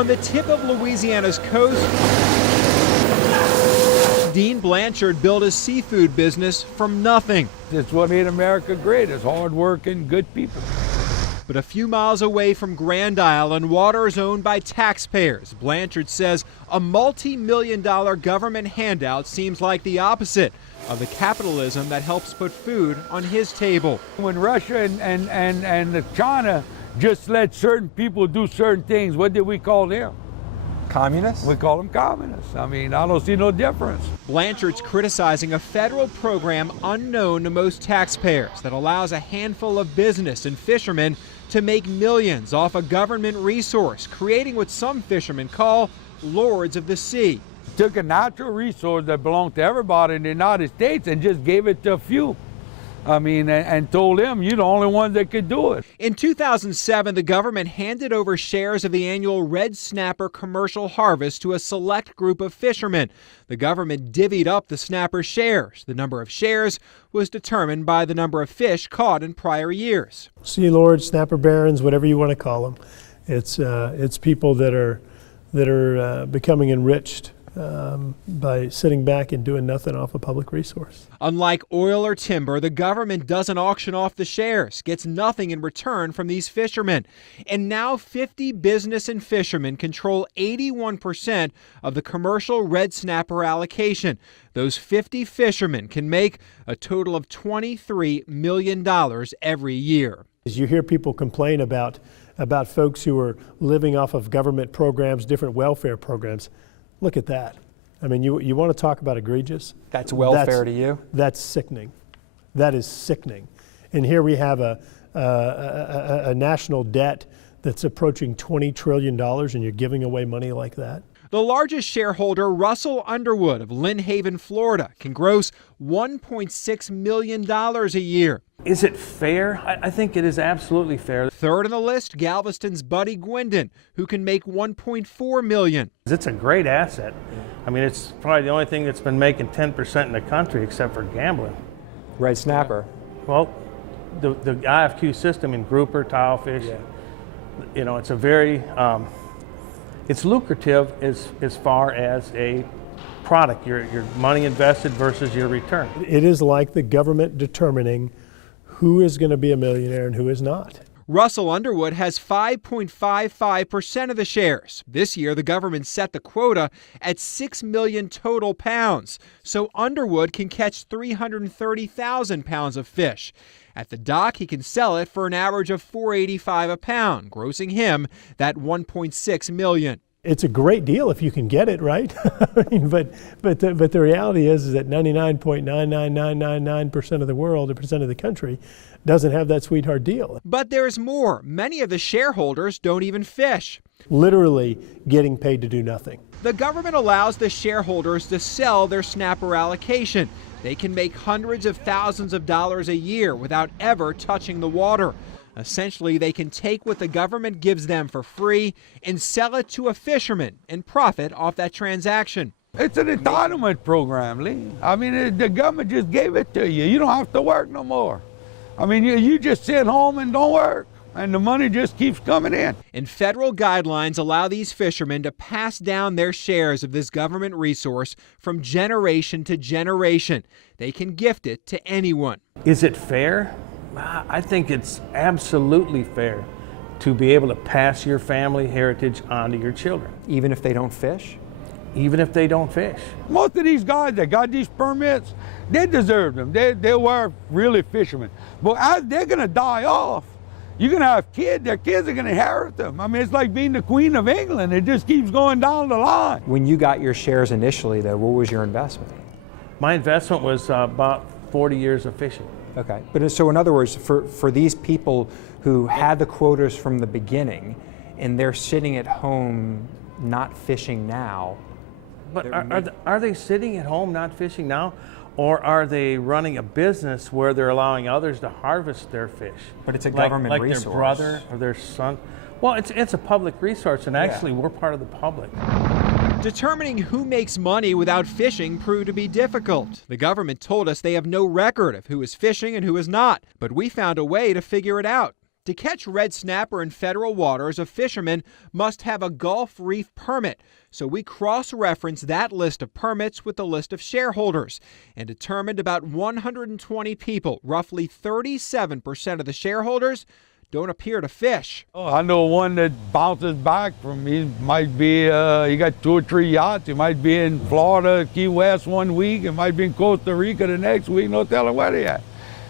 On the tip of Louisiana's coast, Dean Blanchard built a seafood business from nothing. It's what made America great, is hard-working, good people. But a few miles away from Grand Isle on waters owned by taxpayers, Blanchard says a multi-million-dollar government handout seems like the opposite of the capitalism that helps put food on his table. When Russia and China just let certain people do certain things, what did we call them? Communists? We call them communists. I mean, I don't see no difference. Blanchard's criticizing a federal program unknown to most taxpayers that allows a handful of business and fishermen to make millions off a government resource, creating what some fishermen call lords of the sea. Took a natural resource that belonged to everybody in the United States and just gave it to a few. I mean, and told them, you're the only one that could do it. In 2007, the government handed over shares of the annual red snapper commercial harvest to a select group of fishermen. The government divvied up the snapper shares. The number of shares was determined by the number of fish caught in prior years. Sea lords, snapper barons, whatever you want to call them. It's people that are becoming enriched by sitting back and doing nothing off a public resource. Unlike oil or timber, the government doesn't auction off the shares, gets nothing in return from these fishermen. And now 50 business and fishermen control 81% of the commercial red snapper allocation. Those 50 fishermen can make a total of $23 million every year. As you hear people complain about folks who are living off of government programs, different welfare programs, look at that. I mean, you want to talk about egregious? That's welfare to you? That's sickening. That is sickening. And here we have a national debt that's approaching $20 trillion, and you're giving away money like that. The largest shareholder, Russell Underwood of Lynn Haven, Florida, can gross $1.6 million a year. Is it fair? I think it is absolutely fair. Third on the list, Galveston's Buddy Gwendon, who can make $1.4 million. It's a great asset. I mean, it's probably the only thing that's been making 10% in the country except for gambling. Red snapper. Well, the IFQ system in grouper, tilefish, you know, it's a very, it's lucrative as far as a product, your money invested versus your return. It is like the government determining who is going to be a millionaire and who is not. Russell Underwood has 5.55% of the shares. This year, the government set the quota at 6 million total pounds, so Underwood can catch 330,000 pounds of fish. At the dock, he can sell it for an average of $4.85 a pound, grossing him that $1.6 million. It's a great deal if you can get it, right? I mean, but the reality is that 99.99999% of the world, or percent of the country, doesn't have that sweetheart deal. But there's more. Many of the shareholders don't even fish. Literally getting paid to do nothing. The government allows the shareholders to sell their snapper allocation. They can make hundreds of thousands of dollars a year without ever touching the water. Essentially, they can take what the government gives them for free and sell it to a fisherman and profit off that transaction. It's an entitlement program, Lee. I mean, the government just gave it to you. You don't have to work no more. I mean, you just sit home and don't work, and the money just keeps coming in. And federal guidelines allow these fishermen to pass down their shares of this government resource from generation to generation. They can gift it to anyone. Is it fair? I think it's absolutely fair to be able to pass your family heritage on to your children. Even if they don't fish? Even if they don't fish. Most of these guys that got these permits, they deserve them. They were really fishermen. But as they're going to die off, you're going to have kids. Their kids are going to inherit them. I mean, it's like being the Queen of England. It just keeps going down the line. When you got your shares initially, though, what was your investment? My investment was about 40 years of fishing. Okay, but so in other words, for these people who had the quotas from the beginning and they're sitting at home not fishing now. But are they sitting at home not fishing now? Or are they running a business where they're allowing others to harvest their fish? But it's a government resource. Like their brother or their son. Well, it's a public resource, and actually we're part of the public. Determining who makes money without fishing proved to be difficult. The government told us they have no record of who is fishing and who is not, but we found a way to figure it out. To catch red snapper in federal waters, a fisherman must have a Gulf Reef permit. So we cross-referenced that list of permits with the list of shareholders and determined about 120 people, roughly 37% of the shareholders, don't appear to fish. Oh, I know one that bounces back from, he might be, he got 2 or 3 yachts. He might be in Florida, Key West one week. It might be in Costa Rica the next week. No telling where they at.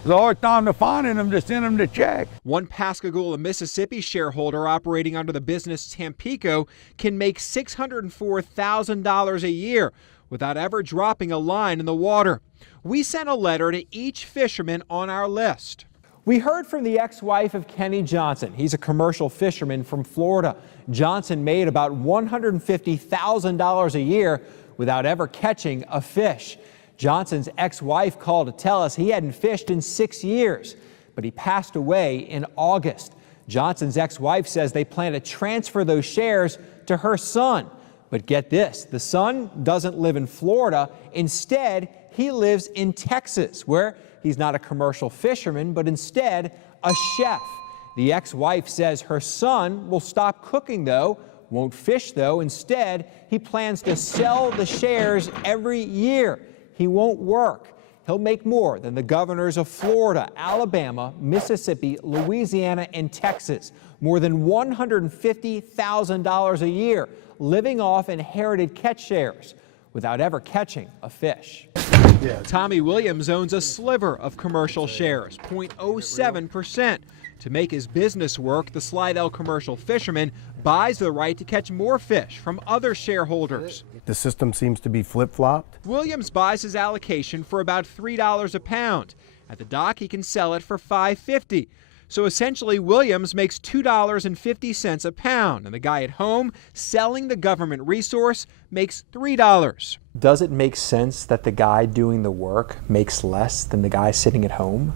It's a hard time to finding them to send them to check. One Pascagoula, Mississippi shareholder operating under the business Tampico can make $604,000 a year without ever dropping a line in the water. We sent a letter to each fisherman on our list. We heard from the ex-wife of Kenny Johnson. He's a commercial fisherman from Florida. Johnson made about $150,000 a year without ever catching a fish. Johnson's ex-wife called to tell us he hadn't fished in 6 years, but he passed away in August. Johnson's ex-wife says they plan to transfer those shares to her son. But get this, the son doesn't live in Florida. Instead, he lives in Texas, where he's not a commercial fisherman, but instead a chef. The ex-wife says her son will stop cooking, though, won't fish, though. Instead, he plans to sell the shares every year. He won't work. He'll make more than the governors of Florida, Alabama, Mississippi, Louisiana, and Texas. More than $150,000 a year, living off inherited catch shares without ever catching a fish. Tommy Williams owns a sliver of commercial shares, 0.07%. To make his business work, the Slidell commercial fisherman buys the right to catch more fish from other shareholders. The system seems to be flip-flopped. Williams buys his allocation for about $3 a pound. At the dock, he can sell it for $5.50. So essentially, Williams makes $2.50 a pound, and the guy at home selling the government resource makes $3. Does it make sense that the guy doing the work makes less than the guy sitting at home?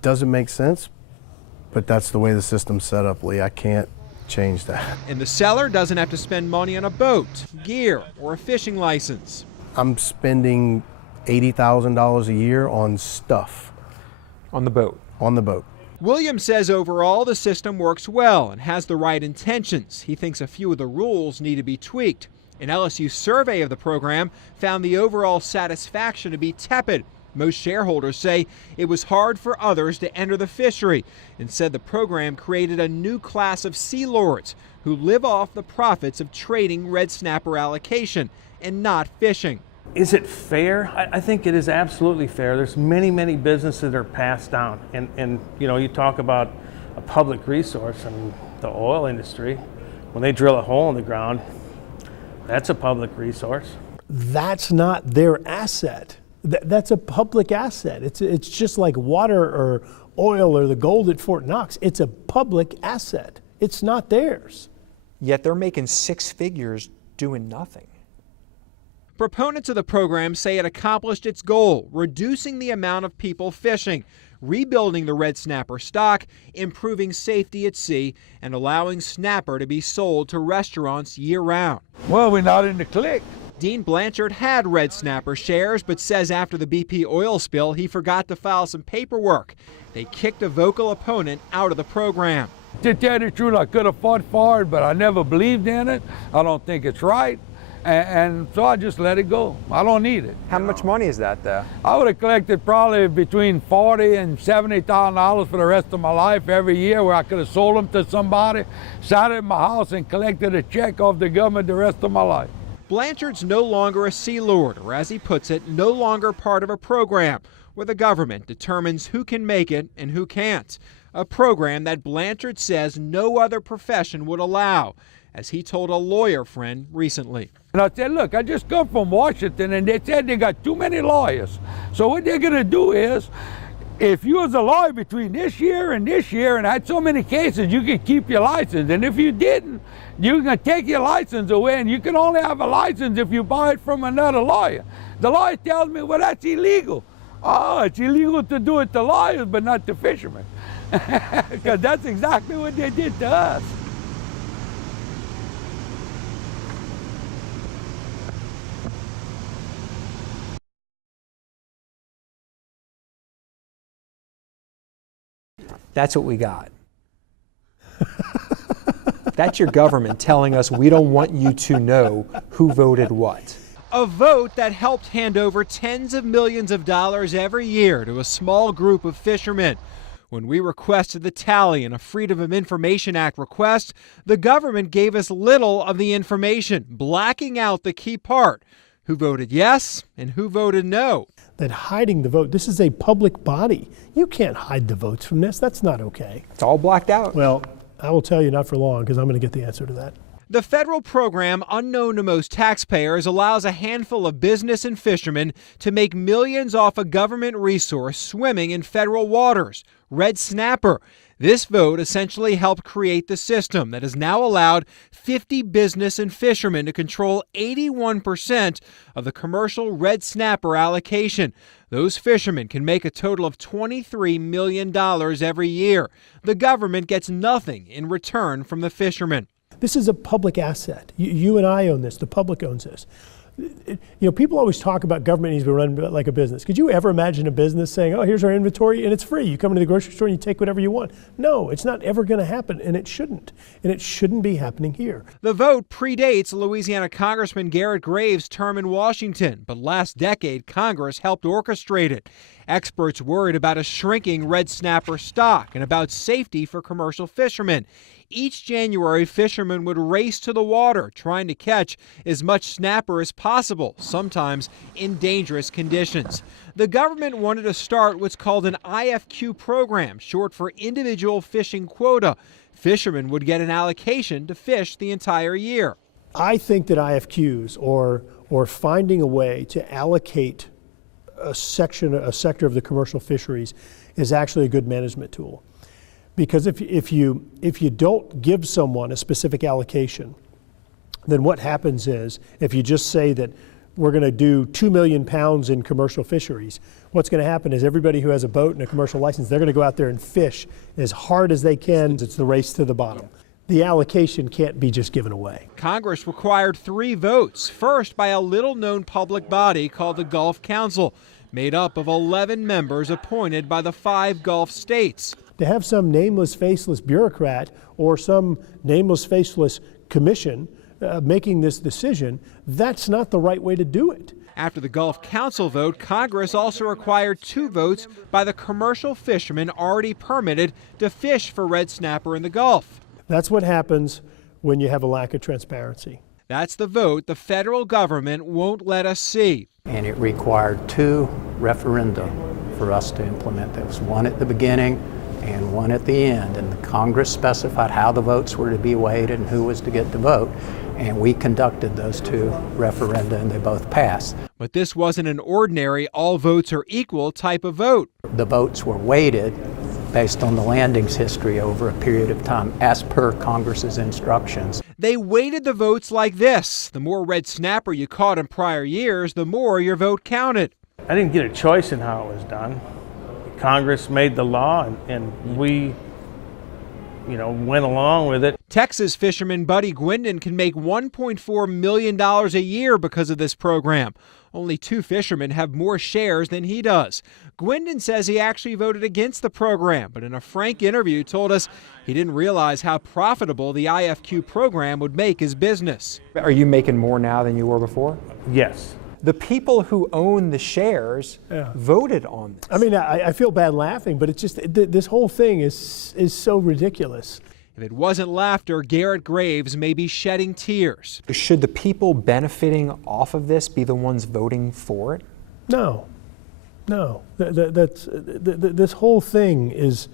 Doesn't make sense, but that's the way the system's set up, Lee. I can't change that. And the seller doesn't have to spend money on a boat, gear, or a fishing license. I'm spending $80,000 a year on stuff. On the boat? On the boat. Williams says overall the system works well and has the right intentions. He thinks a few of the rules need to be tweaked. An LSU survey of the program found the overall satisfaction to be tepid. Most shareholders say it was hard for others to enter the fishery and said the program created a new class of sea lords who live off the profits of trading red snapper allocation and not fishing. Is it fair? I think it is absolutely fair. There's many, many businesses that are passed down. And you know, you talk about a public resource. I mean, the oil industry, when they drill a hole in the ground, that's a public resource. That's not their asset. That's a public asset. It's just like water or oil or the gold at Fort Knox. It's a public asset. It's not theirs. Yet they're making 6 figures doing nothing. Proponents of the program say it accomplished its goal, reducing the amount of people fishing, rebuilding the red snapper stock, improving safety at sea, and allowing snapper to be sold to restaurants year-round. Well, we're not in the clique. Dean Blanchard had red snapper shares, but says after the BP oil spill, he forgot to file some paperwork. They kicked a vocal opponent out of the program. To tell the truth, I could have fought for it, but I never believed in it. I don't think it's right. And so I just let it go. I don't need it. How much money is that, though? I would have collected probably between $40,000 and $70,000 for the rest of my life every year, where I could have sold them to somebody, sat at my house and collected a check off the government the rest of my life. Blanchard's no longer a sea lord, or as he puts it, no longer part of a program where the government determines who can make it and who can't. A program that Blanchard says no other profession would allow, as he told a lawyer friend recently. And I said, look, I just come from Washington, and they said they got too many lawyers. So what they're gonna do is, if you was a lawyer between this year and had so many cases, you could keep your license. And if you didn't, you're gonna take your license away, and you can only have a license if you buy it from another lawyer. The lawyer tells me, well, that's illegal. Oh, it's illegal to do it to lawyers, but not to fishermen. Because that's exactly what they did to us. That's what we got. That's your government telling us we don't want you to know who voted what. A vote that helped hand over tens of millions of dollars every year to a small group of fishermen. When we requested the tally in a Freedom of Information Act request, the government gave us little of the information, blacking out the key part: who voted yes and who voted no. That hiding the vote, this is a public body. You can't hide the votes from this. That's not okay. It's all blacked out. Well, I will tell you not for long, because I'm going to get the answer to that. The federal program, unknown to most taxpayers, allows a handful of business and fishermen to make millions off a government resource swimming in federal waters: red snapper. This vote essentially helped create the system that has now allowed 50 business and fishermen to control 81% of the commercial red snapper allocation. Those fishermen can make a total of $23 million every year. The government gets nothing in return from the fishermen. This is a public asset. You and I own this. The public owns this. You know, people always talk about government needs to be run like a business. Could you ever imagine a business saying, oh, here's our inventory and it's free. You come into the grocery store and you take whatever you want? No, it's not ever going to happen, and it shouldn't. And it shouldn't be happening here. The vote predates Louisiana Congressman Garrett Graves' term in Washington, but last decade Congress helped orchestrate it. Experts worried about a shrinking red snapper stock and about safety for commercial fishermen. Each January, fishermen would race to the water, trying to catch as much snapper as possible, sometimes in dangerous conditions. The government wanted to start what's called an IFQ program, short for individual fishing quota. Fishermen would get an allocation to fish the entire year. I think that IFQs, or finding a way to allocate a sector of the commercial fisheries, is actually a good management tool. Because if you don't give someone a specific allocation, then what happens is, if you just say that we're going to do 2 million pounds in commercial fisheries, what's going to happen is everybody who has a boat and a commercial license, they're going to go out there and fish as hard as they can. It's the race to the bottom. The allocation can't be just given away. Congress required 3 votes, first by a little-known public body called the Gulf Council, made up of 11 members appointed by the 5 Gulf states. To have some nameless, faceless bureaucrat or some nameless, faceless commission making this decision, that's not the right way to do it. After the Gulf Council vote, Congress also required 2 votes by the commercial fishermen already permitted to fish for red snapper in the Gulf. That's what happens when you have a lack of transparency. That's the vote the federal government won't let us see. And it required 2 referenda for us to implement this, one at the beginning and one at the end. And the Congress specified how the votes were to be weighed and who was to get the vote. And we conducted those 2 referenda, and they both passed. But this wasn't an ordinary all votes are equal type of vote. The votes were weighted based on the landings history over a period of time, as per Congress's instructions. They weighted the votes like this. The more red snapper you caught in prior years, the more your vote counted. I didn't get a choice in how it was done. Congress made the law, and we, went along with it. Texas fisherman Buddy Gwendon can make $1.4 million a year because of this program. Only 2 fishermen have more shares than he does. Gwendon says he actually voted against the program, but in a frank interview told us he didn't realize how profitable the IFQ program would make his business. Are you making more now than you were before? Yes. The people who own the shares voted on this. I mean, I feel bad laughing, but it's just, this whole thing is so ridiculous. If it wasn't laughter, Garrett Graves may be shedding tears. Should the people benefiting off of this be the ones voting for it? No. This whole thing is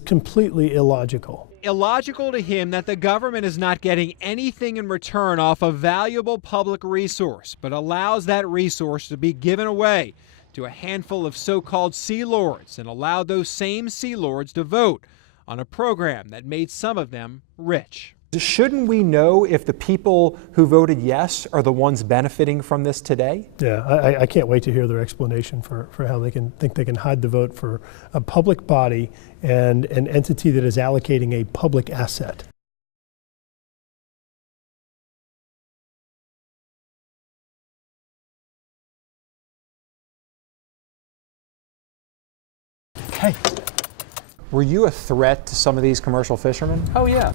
completely illogical. Illogical to him that the government is not getting anything in return off a valuable public resource, but allows that resource to be given away to a handful of so-called sea lords and allow those same sea lords to vote on a program that made some of them rich. Shouldn't we know if the people who voted yes are the ones benefiting from this today? Yeah, I can't wait to hear their explanation for how they can think they can hide the vote for a public body and an entity that is allocating a public asset. Hey, Were you a threat to some of these commercial fishermen? Oh, yeah.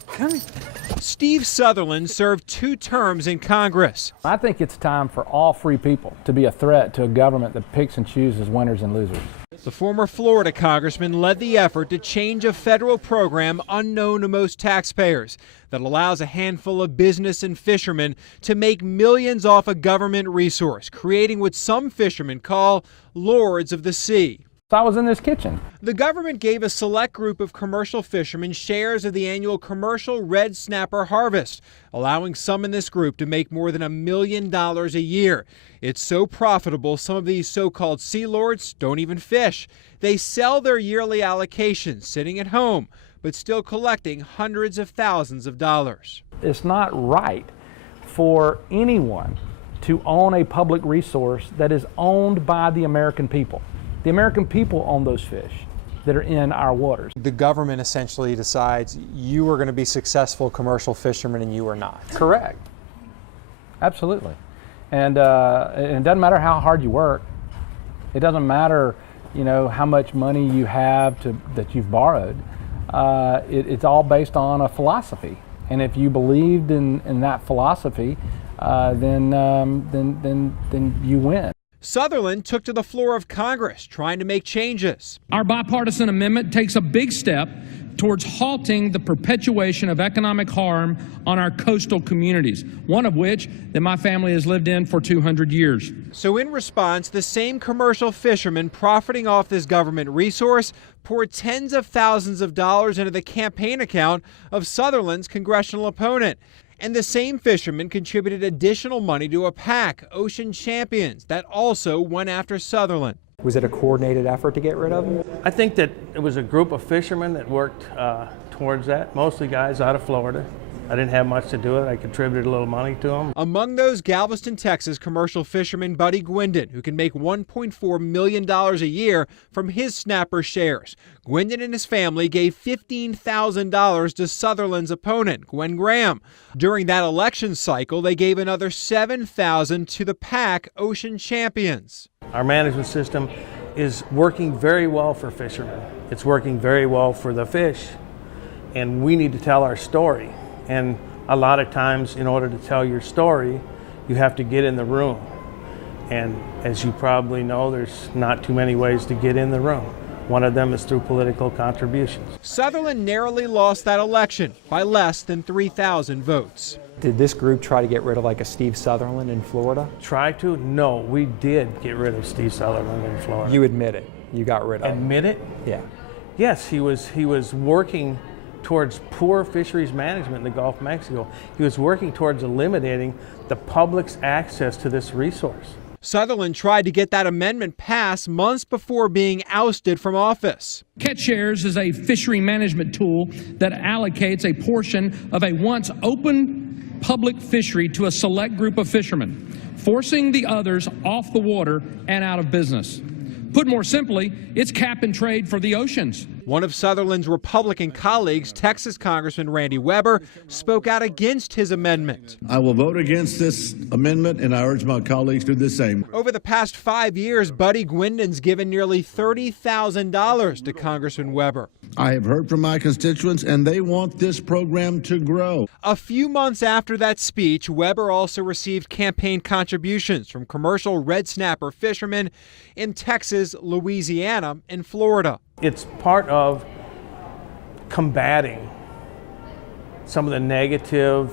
Steve Sutherland served 2 terms in Congress. I think it's time for all free people to be a threat to a government that picks and chooses winners and losers. The former Florida congressman led the effort to change a federal program unknown to most taxpayers that allows a handful of business and fishermen to make millions off a government resource, creating what some fishermen call lords of the sea. So I was in this kitchen. The government gave a select group of commercial fishermen shares of the annual commercial red snapper harvest, allowing some in this group to make more than $1 million a year. It's so profitable, some of these so-called sea lords don't even fish. They sell their yearly allocations, sitting at home, but still collecting hundreds of thousands of dollars. It's not right for anyone to own a public resource that is owned by the American people. The American people own those fish that are in our waters. The government essentially decides you are going to be successful commercial fishermen and you are not. Correct. Absolutely. And it doesn't matter how hard you work. It doesn't matter, how much money you have that you've borrowed. It's all based on a philosophy. And if you believed in that philosophy, then you win. Sutherland took to the floor of Congress trying to make changes. Our bipartisan amendment takes a big step towards halting the perpetuation of economic harm on our coastal communities, one of which that my family has lived in for 200 years. So in response, the same commercial fishermen profiting off this government resource poured tens of thousands of dollars into the campaign account of Sutherland's congressional opponent. And the same fishermen contributed additional money to a PAC, Ocean Champions, that also went after Sutherland. Was it a coordinated effort to get rid of them? I think that it was a group of fishermen that worked towards that, mostly guys out of Florida. I didn't have much to do with it. I contributed a little money to them. Among those, Galveston, Texas commercial fisherman Buddy Gwendon, who can make $1.4 million a year from his snapper shares. Gwendon and his family gave $15,000 to Sutherland's opponent, Gwen Graham. During that election cycle, they gave another $7,000 to the PAC, Ocean Champions. Our management system is working very well for fishermen. It's working very well for the fish, and we need to tell our story. And a lot of times, in order to tell your story, you have to get in the room. And as you probably know, there's not too many ways to get in the room. One of them is through political contributions. Sutherland narrowly lost that election by less than 3,000 votes. Did this group try to get rid of like a Steve Sutherland in Florida? Try to? No, we did get rid of Steve Sutherland in Florida. You admit it. You got rid of him. Admit it? Yeah. Yes, he was working towards poor fisheries management in the Gulf of Mexico. He was working towards eliminating the public's access to this resource. Sutherland tried to get that amendment passed months before being ousted from office. Catch shares is a fishery management tool that allocates a portion of a once open public fishery to a select group of fishermen, forcing the others off the water and out of business. Put more simply, it's cap and trade for the oceans. One of Sutherland's Republican colleagues, Texas Congressman Randy Weber, spoke out against his amendment. I will vote against this amendment, and I urge my colleagues to do the same. Over the past 5 years, Buddy Gwendon's given nearly $30,000 to Congressman Weber. I have heard from my constituents, and they want this program to grow. A few months after that speech, Weber also received campaign contributions from commercial red snapper fishermen in Texas, Louisiana, and Florida. It's part of combating some of the negative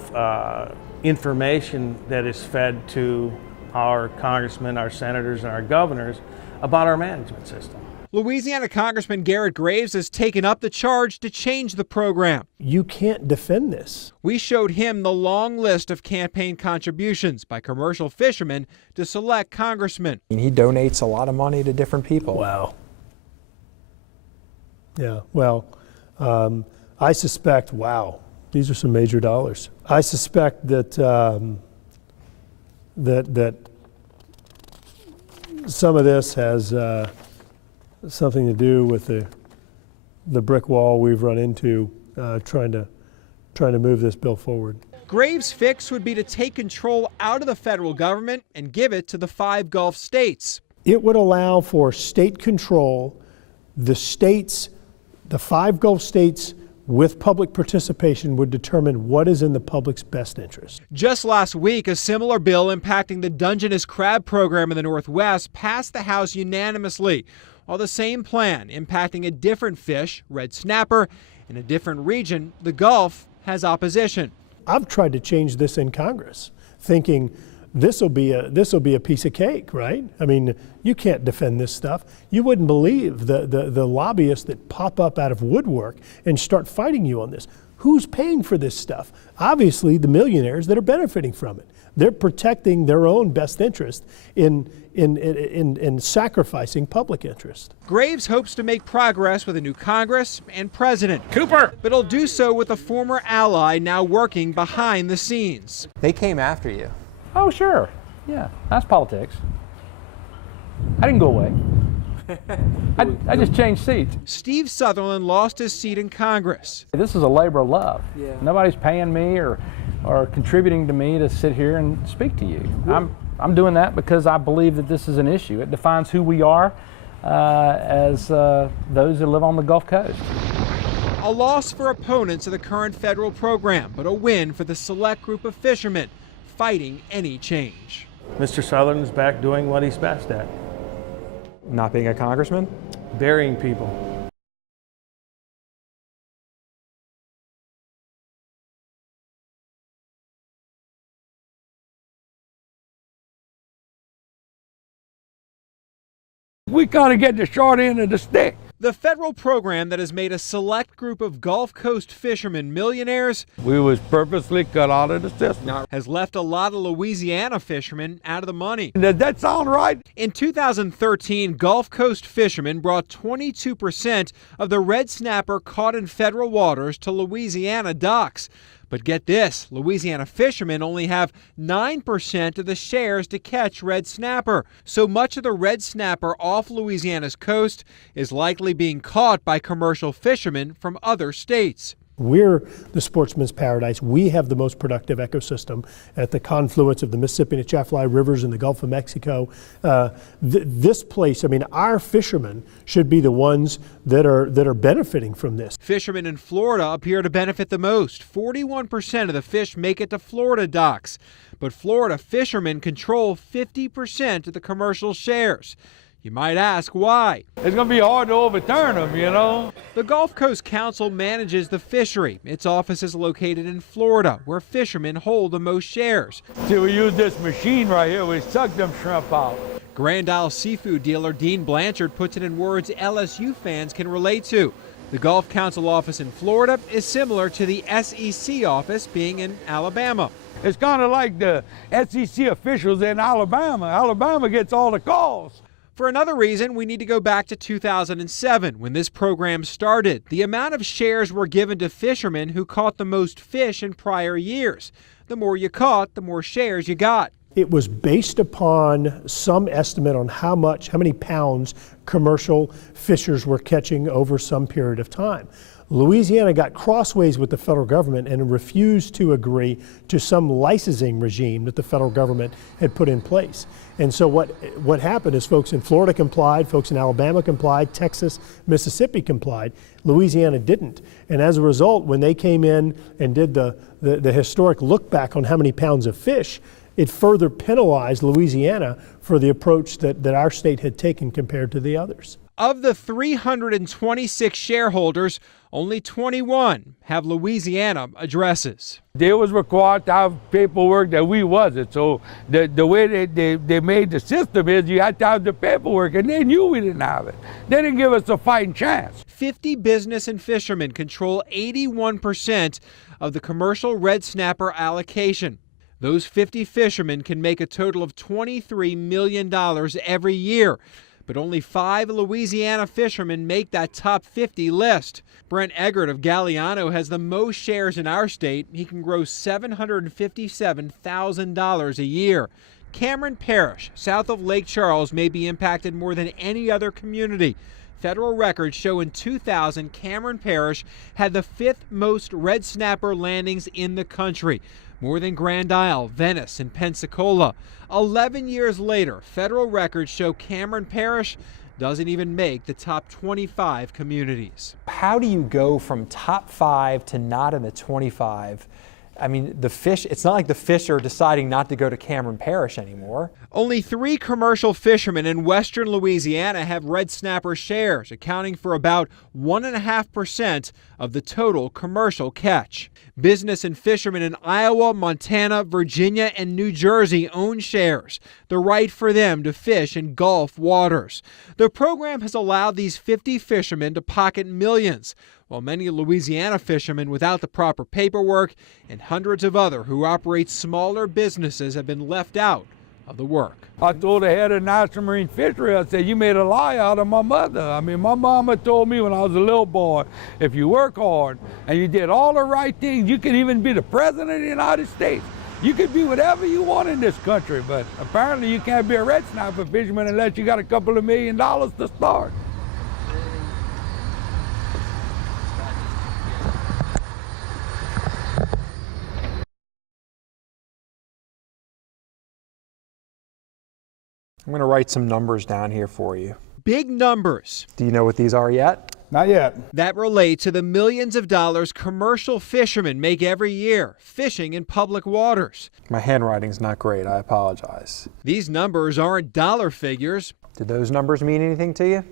information that is fed to our congressmen, our senators, and our governors about our management system. Louisiana Congressman Garrett Graves has taken up the charge to change the program. You can't defend this. We showed him the long list of campaign contributions by commercial fishermen to select congressmen. He donates a lot of money to different people. Wow. Yeah, well, I suspect, wow, these are some major dollars. I suspect that that some of this has something to do with the brick wall we've run into trying to move this bill forward. Graves' fix would be to take control out of the federal government and give it to the 5 Gulf states. It would allow for state control. The states The 5 Gulf states with public participation would determine what is in the public's best interest. Just last week, a similar bill impacting the Dungeness crab program in the Northwest passed the House unanimously, while the same plan impacting a different fish, red snapper, in a different region, the Gulf, has opposition. I've tried to change this in Congress, thinking this will be a piece of cake, right? I mean, you can't defend this stuff. You wouldn't believe the lobbyists that pop up out of woodwork and start fighting you on this. Who's paying for this stuff? Obviously, the millionaires that are benefiting from it. They're protecting their own best interest in sacrificing public interest. Graves hopes to make progress with a new Congress and president, Cooper! but he'll do so with a former ally now working behind the scenes. They came after you. Oh, sure. Yeah, that's politics. I didn't go away. I just changed seats. Steve Sutherland lost his seat in Congress. This is a labor of love. Yeah. Nobody's paying me or contributing to me to sit here and speak to you. I'm doing that because I believe that this is an issue. It defines who we are as those that live on the Gulf Coast. A loss for opponents of the current federal program, but a win for the select group of fishermen fighting any change. Mr. Sutherland's back doing what he's best at, Not being a congressman? burying people. We kind of get the short end of the stick. The federal program that has made a select group of Gulf Coast fishermen millionaires We was purposely cut out of the system. has left a lot of Louisiana fishermen out of the money. Does that sound right? In 2013, Gulf Coast fishermen brought 22% of the red snapper caught in federal waters to Louisiana docks. But get this, Louisiana fishermen only have 9% of the shares to catch red snapper. So much of the red snapper off Louisiana's coast is likely being caught by commercial fishermen from other states. We're the sportsman's paradise. We have the most productive ecosystem at the confluence of the Mississippi and Atchafalaya rivers in the Gulf of Mexico. This place, I mean, our fishermen should be the ones that are benefiting from this. Fishermen in Florida appear to benefit the most. 41% of the fish make it to Florida docks. But Florida fishermen control 50% of the commercial shares. You might ask why. It's going to be hard to overturn them, you know. The Gulf Coast Council manages the fishery. Its office is located in Florida, where fishermen hold the most shares. See, we use this machine right here. We suck them shrimp out. Grand Isle seafood dealer Dean Blanchard puts it in words LSU fans can relate to. The Gulf Council office in Florida is similar to the SEC office being in Alabama. It's kind of like the SEC officials in Alabama. Alabama gets all the calls. For another reason, we need to go back to 2007 when this program started. The amount of shares were given to fishermen who caught the most fish in prior years. The more you caught, the more shares you got. It was based upon some estimate on how many pounds commercial fishers were catching over some period of time. Louisiana got crossways with the federal government and refused to agree to some licensing regime that the federal government had put in place. And so what happened is folks in Florida complied, folks in Alabama complied, Texas, Mississippi complied. Louisiana didn't. And as a result, when they came in and did the historic look back on how many pounds of fish, it further penalized Louisiana for the approach that our state had taken compared to the others. Of the 326 shareholders, only 21 have Louisiana addresses. They was required to have paperwork that we wasn't. So the way they made the system is you had to have the paperwork, and they knew we didn't have it. They didn't give us a fighting chance. 50 business and fishermen control 81% of the commercial red snapper allocation. Those 50 fishermen can make a total of $23 million every year. But only 5 Louisiana fishermen make that top 50 list. Brent Eggert of Galliano has the most shares in our state. He can gross $757,000 a year. Cameron Parish, south of Lake Charles, may be impacted more than any other community. Federal records show in 2000, Cameron Parish had the 5th most red snapper landings in the country, more than Grand Isle, Venice, and Pensacola. 11 years later, federal records show Cameron Parish doesn't even make the top 25 communities. How do you go from top 5 to not in the 25? I mean, the fish, it's not like the fish are deciding not to go to Cameron Parish anymore. Only 3 commercial fishermen in western Louisiana have red snapper shares, accounting for about 1.5% of the total commercial catch. Business and fishermen in Iowa, Montana, Virginia, and New Jersey own shares, the right for them to fish in Gulf waters. The program has allowed these 50 fishermen to pocket millions, while many Louisiana fishermen without the proper paperwork and hundreds of other who operate smaller businesses have been left out of the work. I told the head of National Marine Fishery, I said, you made a lie out of my mother. I mean, my mama told me when I was a little boy, if you work hard and you did all the right things, you can even be the president of the United States. You can be whatever you want in this country, but apparently you can't be a red snapper fisherman unless you got a couple of $1 million to start. I'm going to write some numbers down here for you. Big numbers. Do you know what these are yet? Not yet. That relate to the millions of dollars commercial fishermen make every year fishing in public waters. My handwriting's not great. I apologize. These numbers aren't dollar figures. Did those numbers mean anything to you?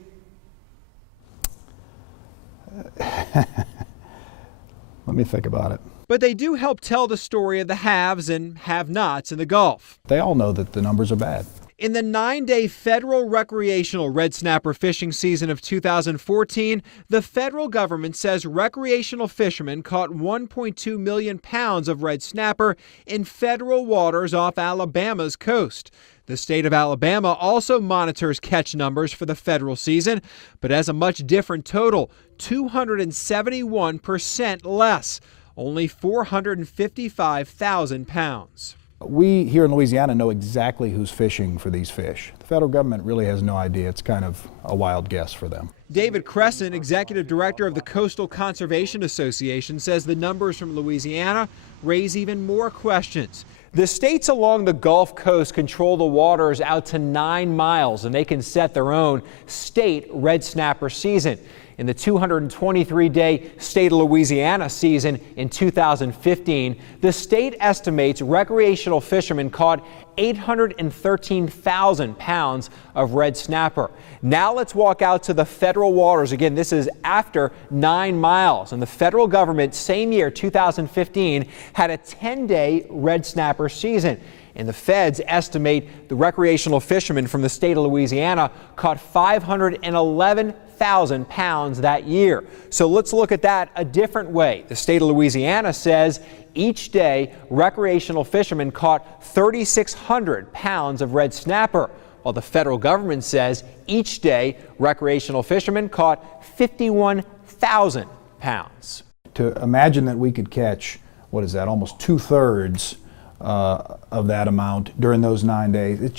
Let me think about it. But they do help tell the story of the haves and have-nots in the Gulf. They all know that the numbers are bad. In the 9-day federal recreational red snapper fishing season of 2014, the federal government says recreational fishermen caught 1.2 million pounds of red snapper in federal waters off Alabama's coast. The state of Alabama also monitors catch numbers for the federal season, but has a much different total, 271% less, only 455,000 pounds. We here in Louisiana know exactly who's fishing for these fish. The federal government really has no idea. It's kind of a wild guess for them. David Cresson, executive director of the Coastal Conservation Association, says the numbers from Louisiana raise even more questions. The states along the Gulf Coast control the waters out to 9 miles, and they can set their own state red snapper season. In the 223-day state of Louisiana season in 2015, the state estimates recreational fishermen caught 813,000 pounds of red snapper. Now let's walk out to the federal waters. Again, this is after 9 miles. And the federal government, same year, 2015, had a 10-day red snapper season. And the feds estimate the recreational fishermen from the state of Louisiana caught 511,000 pounds that year. So let's look at that a different way. The state of Louisiana says each day recreational fishermen caught 3,600 pounds of red snapper, while the federal government says each day recreational fishermen caught 51,000 pounds. To imagine that we could catch, what is that, almost 2/3 of that amount during those 9 days, it's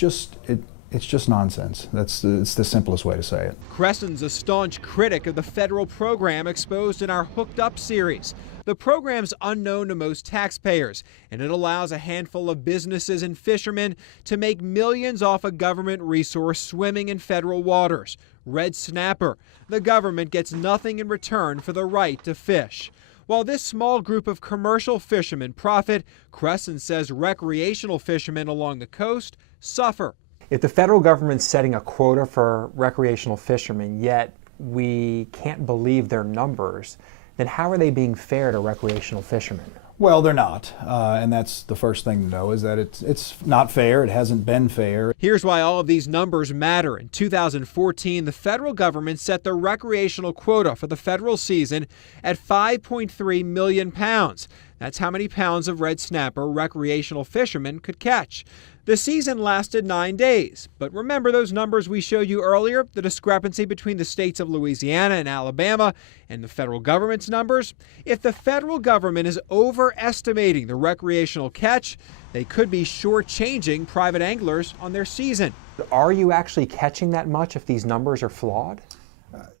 just nonsense. It's the simplest way to say it. Cresson's a staunch critic of the federal program exposed in our Hooked Up series. The program's unknown to most taxpayers, and it allows a handful of businesses and fishermen to make millions off a government resource swimming in federal waters. Red snapper. The government gets nothing in return for the right to fish. While this small group of commercial fishermen profit, Cresson says recreational fishermen along the coast suffer. If the federal government's setting a quota for recreational fishermen, yet we can't believe their numbers, then how are they being fair to recreational fishermen? Well, they're not, and that's the first thing to know, is that it's not fair. It hasn't been fair. Here's why all of these numbers matter. In 2014, the federal government set the recreational quota for the federal season at 5.3 million pounds. That's how many pounds of red snapper recreational fishermen could catch. The season lasted 9 days, but remember those numbers we showed you earlier, the discrepancy between the states of Louisiana and Alabama and the federal government's numbers? If the federal government is overestimating the recreational catch, they could be shortchanging private anglers on their season. Are you actually catching that much if these numbers are flawed?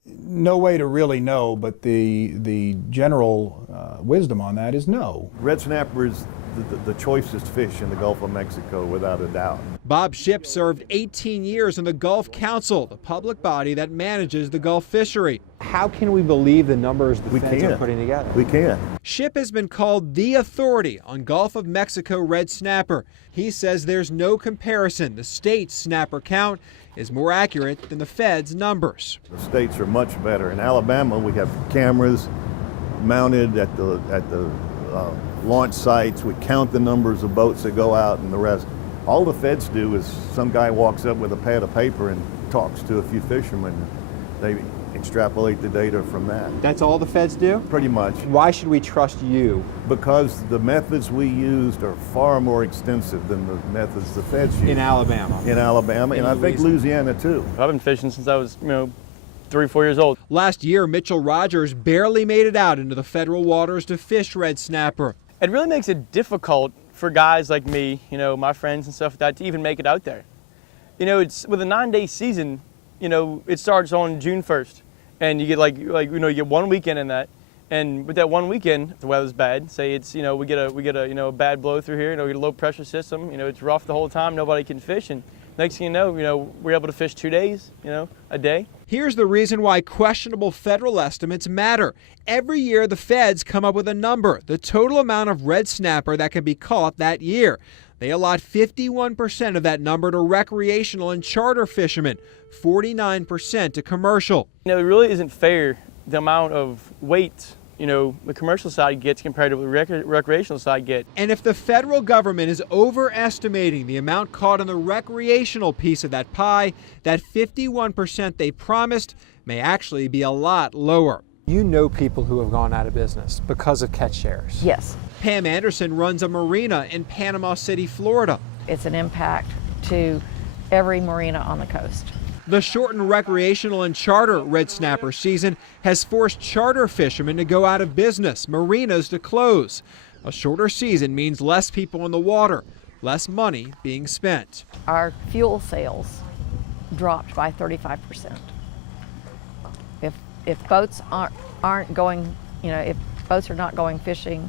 No way to really know, but the general wisdom on that is no. Red snappers the choicest fish in the Gulf of Mexico, without a doubt. Bob Shipp served 18 years on the Gulf Council, the public body that manages the Gulf fishery. How can we believe the numbers the We feds are can't. putting together? We can. Shipp has been called the authority on Gulf of Mexico red snapper. He says there's no comparison. The state's snapper count is more accurate than the feds' numbers. The states are much better. In Alabama, we have cameras mounted at the launch sites. We count the numbers of boats that go out and the rest. All the feds do is some guy walks up with a pad of paper and talks to a few fishermen. They extrapolate the data from that. That's all the feds do? Pretty much. Why should we trust you? Because the methods we used are far more extensive than the methods the feds use. In Alabama? In Alabama, and I think Louisiana too. I've been fishing since I was, 3 or 4 years old. Last year, Mitchell Rogers barely made it out into the federal waters to fish red snapper. It really makes it difficult for guys like me, my friends and stuff like that, to even make it out there. It's with a 9-day season, it starts on June 1st, and you get you get 1 weekend in that, and with that 1 weekend, if the weather's bad, say it's we get a bad blow through here, we get a low pressure system, it's rough the whole time, nobody can fish, and next thing you know, we're able to fish 2 days, a day. Here's the reason why questionable federal estimates matter. Every year, the feds come up with a number, the total amount of red snapper that can be caught that year. They allot 51% of that number to recreational and charter fishermen, 49% to commercial. It really isn't fair, the amount of weight the commercial side gets compared to what the recreational side gets. And if the federal government is overestimating the amount caught in the recreational piece of that pie, that 51% they promised may actually be a lot lower. You know people who have gone out of business because of catch shares. Yes. Pam Anderson runs a marina in Panama City, Florida. It's an impact to every marina on the coast. The shortened recreational and charter red snapper season has forced charter fishermen to go out of business, marinas to close. A shorter season means less people in the water, less money being spent. Our fuel sales dropped by 35%. If boats aren't going, if boats are not going fishing,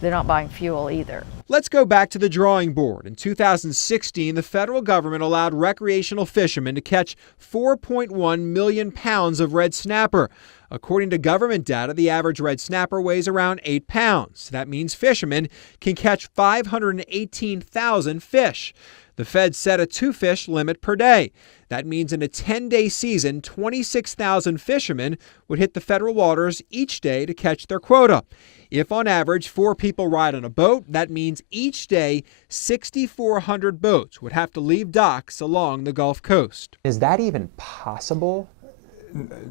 they're not buying fuel either. Let's go back to the drawing board. In 2016, the federal government allowed recreational fishermen to catch 4.1 million pounds of red snapper. According to government data, the average red snapper weighs around 8 pounds. That means fishermen can catch 518,000 fish. The feds set a 2-fish limit per day. That means in a 10-day season, 26,000 fishermen would hit the federal waters each day to catch their quota. If on average 4 people ride on a boat, that means each day 6,400 boats would have to leave docks along the Gulf Coast. Is that even possible?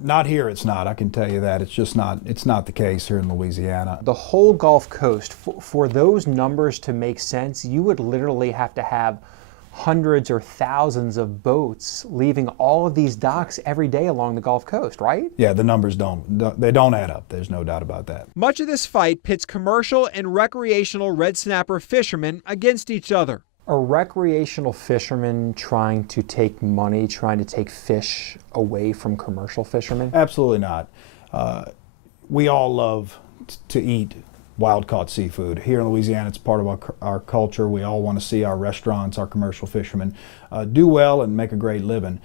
Not here, it's not. I can tell you that. It's not the case here in Louisiana. The whole Gulf Coast, for those numbers to make sense, you would literally have to have hundreds or thousands of boats leaving all of these docks every day along the Gulf Coast, right? Yeah, the numbers don't add up. There's no doubt about that. Much of this fight pits commercial and recreational red snapper fishermen against each other. Are recreational fishermen trying to take money, trying to take fish away from commercial fishermen? Absolutely not. We all love to eat wild-caught seafood. Here in Louisiana, it's part of our culture. We all want to see our restaurants, our commercial fishermen do well and make a great living.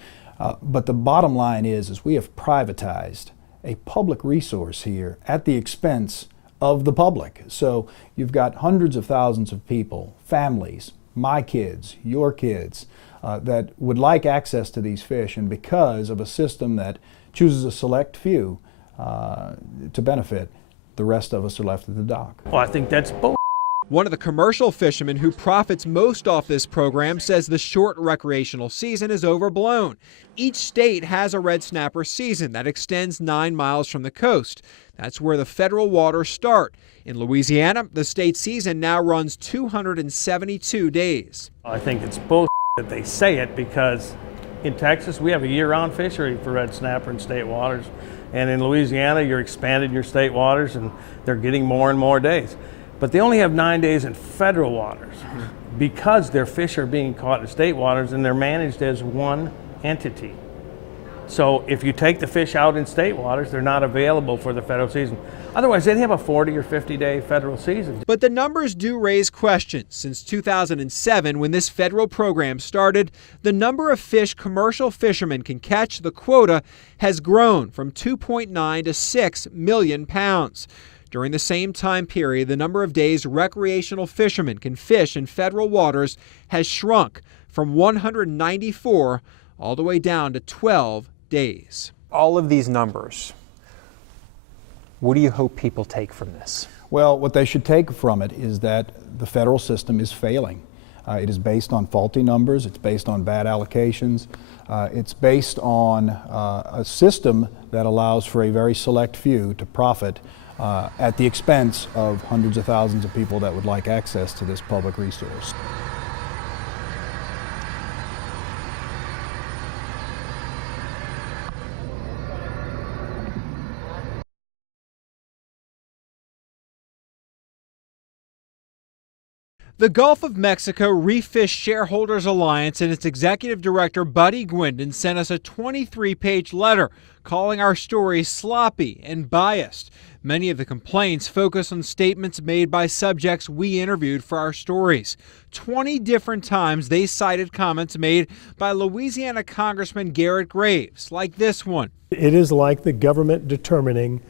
But the bottom line is we have privatized a public resource here at the expense of the public. So you've got hundreds of thousands of people, families, my kids, your kids, that would like access to these fish, and because of a system that chooses a select few to benefit, the rest of us are left at the dock. Well, I think that's bull. One of the commercial fishermen who profits most off this program says the short recreational season is overblown. Each state has a red snapper season that extends 9 miles from the coast. That's where the federal waters start. In Louisiana, the state season now runs 272 days. I think it's bull that they say it, because in Texas we have a year-round fishery for red snapper in state waters. And in Louisiana, you're expanding your state waters and they're getting more and more days. But they only have 9 days in federal waters because their fish are being caught in state waters and they're managed as one entity. So if you take the fish out in state waters, they're not available for the federal season. Otherwise, they'd have a 40 or 50-day federal season. But the numbers do raise questions. Since 2007, when this federal program started, the number of fish commercial fishermen can catch, the quota, has grown from 2.9 to 6 million pounds. During the same time period, the number of days recreational fishermen can fish in federal waters has shrunk from 194 all the way down to 12 days. All of these numbers, what do you hope people take from this? Well, what they should take from it is that the federal system is failing. It is based on faulty numbers, it's based on bad allocations, it's based on a system that allows for a very select few to profit at the expense of hundreds of thousands of people that would like access to this public resource. The Gulf of Mexico Reef Fish Shareholders Alliance and its executive director, Buddy Gwendon, sent us a 23-page letter calling our story sloppy and biased. Many of the complaints focus on statements made by subjects we interviewed for our stories. 20 different times they cited comments made by Louisiana Congressman Garrett Graves, like this one. It is like the government determining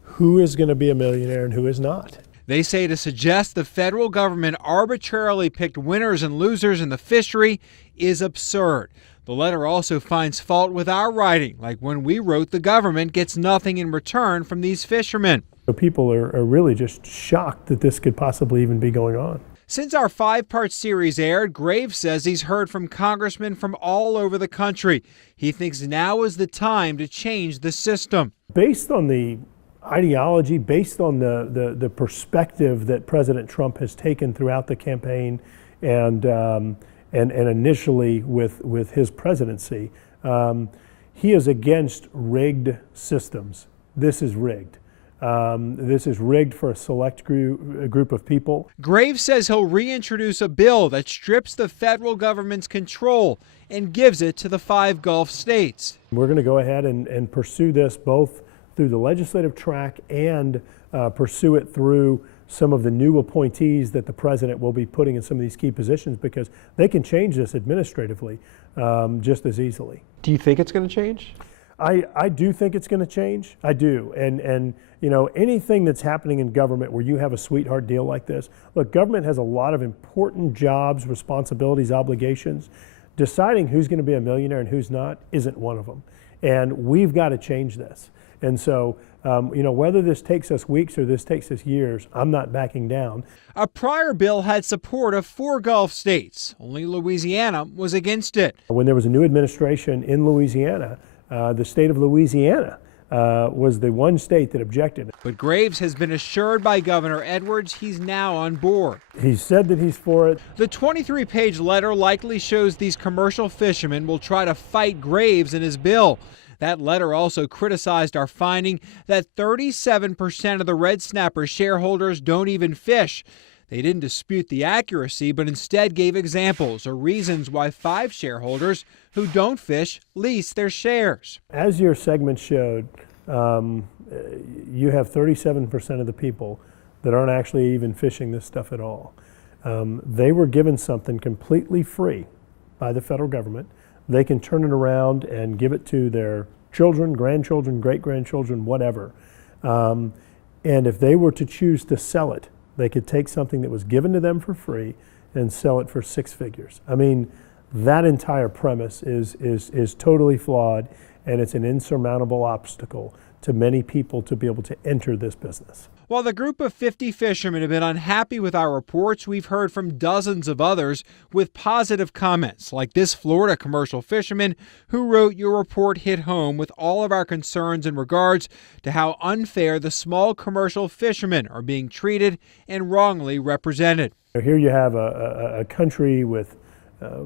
who is going to be a millionaire and who is not. They say to suggest the federal government arbitrarily picked winners and losers in the fishery is absurd. The letter also finds fault with our writing, like when we wrote the government gets nothing in return from these fishermen. So people are really just shocked that this could possibly even be going on. Since our 5-part series aired, Graves says he's heard from congressmen from all over the country. He thinks now is the time to change the system. Based on the ideology, based on the perspective that President Trump has taken throughout the campaign and initially with his presidency, he is against rigged systems. This is rigged. This is rigged for a select group of people. Graves says he'll reintroduce a bill that strips the federal government's control and gives it to the 5 Gulf states. We're going to go ahead and pursue this both through the legislative track and pursue it through some of the new appointees that the president will be putting in some of these key positions, because they can change this administratively just as easily. Do you think it's going to change? I do think it's going to change. I do. And you know, anything that's happening in government where you have a sweetheart deal like this, look, government has a lot of important jobs, responsibilities, obligations. Deciding who's going to be a millionaire and who's not isn't one of them. And we've got to change this. And so, you know, whether this takes us weeks or this takes us years, I'm not backing down. A prior bill had support of 4 Gulf states. Only Louisiana was against it. When there was a new administration in Louisiana, the state of Louisiana was the one state that objected. But Graves has been assured by Governor Edwards he's now on board. He said that he's for it. The 23-page letter likely shows these commercial fishermen will try to fight Graves and his bill. That letter also criticized our finding that 37% of the red snapper shareholders don't even fish. They didn't dispute the accuracy, but instead gave examples or reasons why 5 shareholders who don't fish lease their shares. As your segment showed, you have 37% of the people that aren't actually even fishing this stuff at all. They were given something completely free by the federal government. They can turn it around and give it to their children, grandchildren, great-grandchildren, whatever. And if they were to choose to sell it, they could take something that was given to them for free and sell it for 6 figures. I mean, that entire premise is totally flawed, and it's an insurmountable obstacle to many people to be able to enter this business. While the group of 50 fishermen have been unhappy with our reports, we've heard from dozens of others with positive comments, like this Florida commercial fisherman who wrote, "Your report hit home with all of our concerns in regards to how unfair the small commercial fishermen are being treated and wrongly represented." Here you have a country with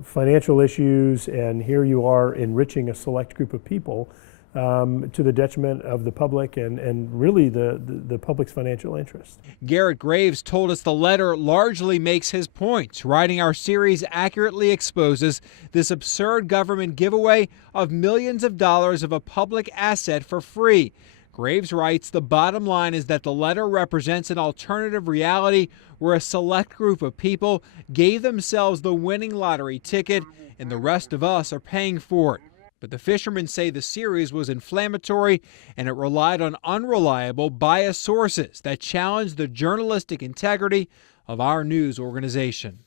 financial issues, and here you are enriching a select group of people to the detriment of the public and really the public's financial interest. Garrett Graves told us the letter largely makes his points, writing our series accurately exposes this absurd government giveaway of millions of dollars of a public asset for free. Graves writes the bottom line is that the letter represents an alternative reality where a select group of people gave themselves the winning lottery ticket and the rest of us are paying for it. But the fishermen say the series was inflammatory and it relied on unreliable, biased sources that challenged the journalistic integrity of our news organization.